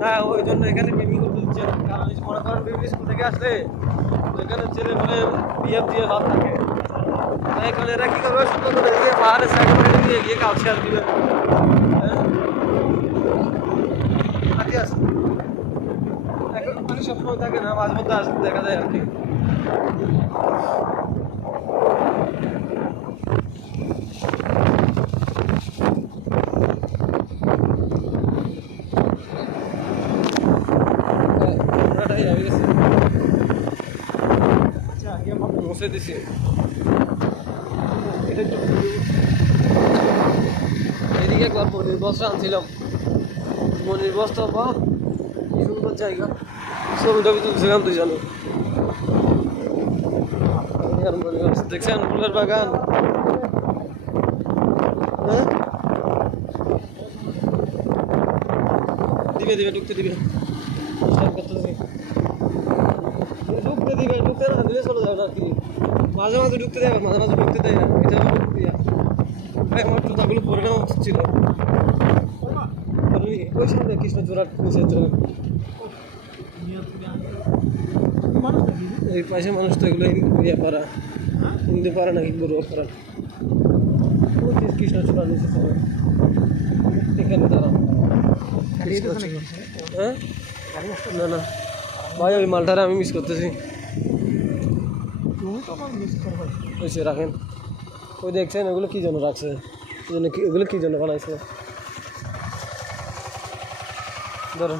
না ওই জন্য এখানে মিমি করতে দিচ্ছে কারণ মনে করেন বিভিন্ন স্কুল থেকে আসলে এখানে ছেলে মানে বিএফ দিয়ে ভাব থাকে। এখন এরা কি করবে? সুন্দর করে এদিকে পাহাড়ের সাইডে দিয়ে গিয়ে কাউছে আর দিবে হ্যাঁ? এখন মানে সবসময় থাকে না, মাঝে মধ্যে আসতে দেখা যায় আর কি। মুছে দিছি। এটা একটু এদিকে একবার মনির বস্তা আনছিলাম। মনির বস্তা বা কি সুন্দর জায়গা। ছবি টবি তুলছিলাম তুই জানো দেখছেন ফুলের বাগান? হ্যাঁ? দিবে দিবে ঢুকতে দিবে। ঢুকতে দিবে ঢুকতে না দিলে চলে যাবে আর কি। মাঝে মাঝে ঢুকতে দেবে মাঝে মাঝে ঢুকতে দেয় না। এটা ভাই আমার জুতাগুলো পরে নেওয়া উচিত ছিল। ওই সামনে কৃষ্ণচূড়ার নিচে চলে এই পাশে মানুষ তো এগুলো ইয়ে পারা হিন্দু পারে নাকি গরু পারা ওই যে কৃষ্ণচূড়ার নিচে চলে এখানে দাঁড়াও। হ্যাঁ? না না। ভাই ওই মালটারে আমি মিস করতেছি। হয়েছে রাখেন। ওই দেখছেন ওগুলো কী জন্য রাখছে? ওই জন্য কি- ওগুলো কী জন্য বানাইছে? ধরেন।